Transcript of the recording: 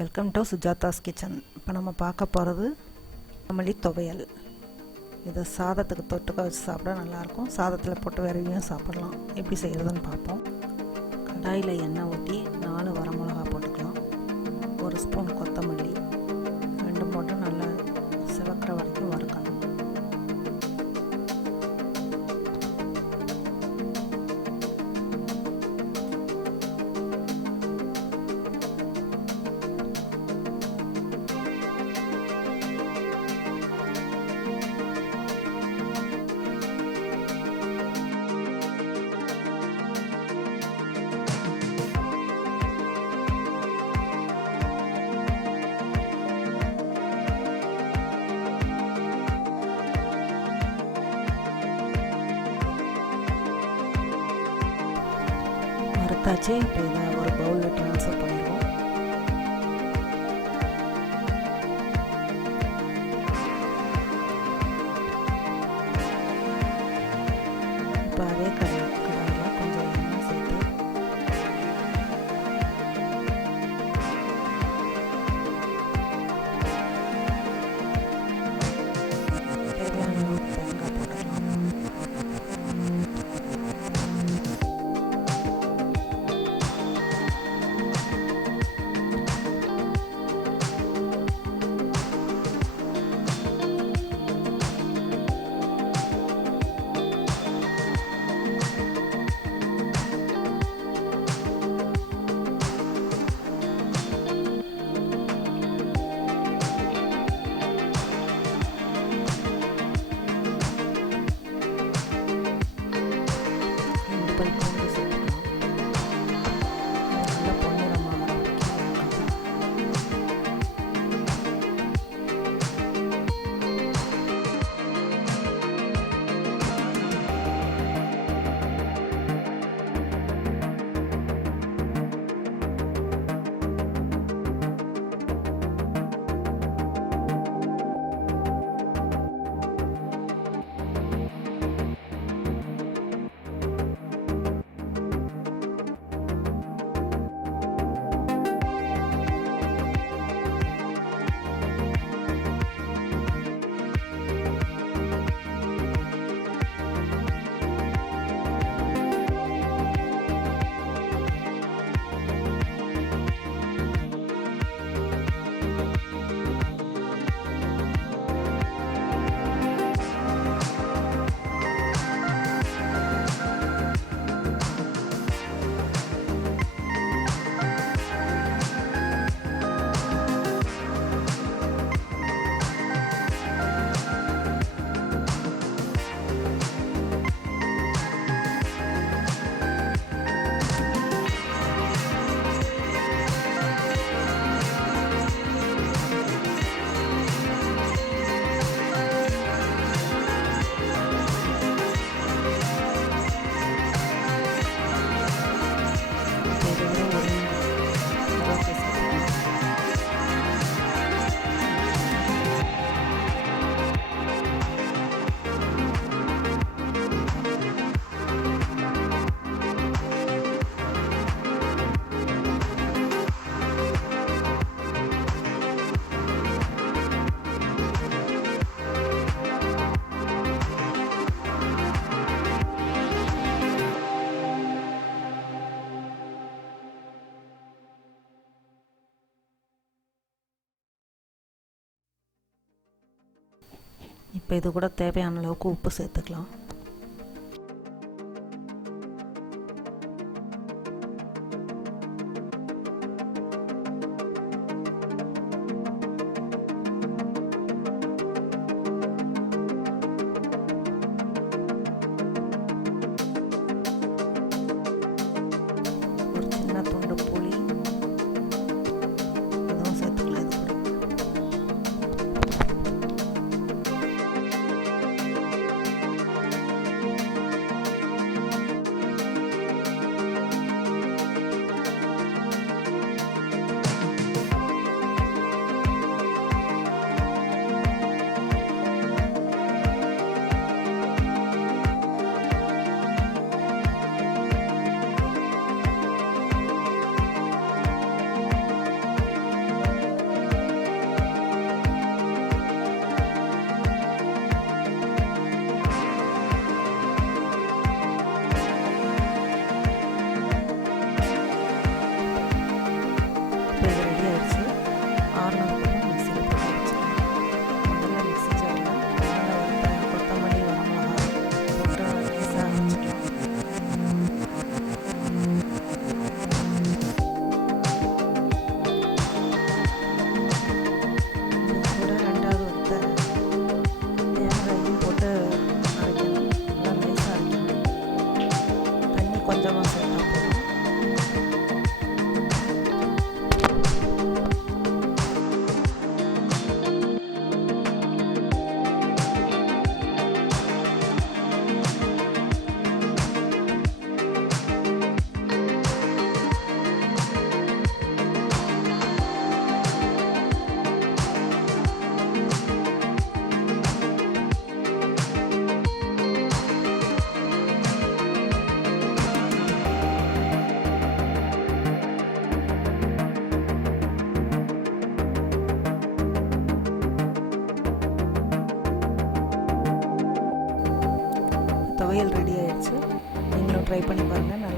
Welcome to சுஜாதாஸ் kitchen. இப்போ நம்ம பார்க்க போகிறது மல்லி துவையல். இதை சாதத்துக்கு தொட்டுக்க வச்சு சாப்பிட நல்லாயிருக்கும். சாதத்தில் போட்டு விரவியும் சாப்பிடலாம். எப்படி செய்கிறதுன்னு பார்ப்போம். கடாயில் எண்ணெய் ஊற்றி 4 வரமிளகா போட்டுக்கலாம். 1 ஸ்பூன் கொத்தமல்லி, 2 போட்டு நல்லா சிவக்கிற வரைக்கும் வறுக்கணும். வறுத்தாச்சு. இப்போ இதை ஒரு பவுலில் ட்ரான்ஸ்ஃபர் பண்ணிடுவோம். இப்போ அதே கடாயில் கொஞ்சம் எண்ணெய் சேர்த்து தேவையான அளவு தேங்காய் போட்டுக்கலாம். இப்போ இது கூட தேவையான அளவுக்கு உப்பு சேர்த்துக்கலாம். ஒரு சின்ன துண்டு புளி அதுவும் சேர்த்துக்கலாம். இது கூட துவையல் ரெடி ஆயிடுச்சு. நீங்களும் ட்ரை பண்ணி பாருங்கள்.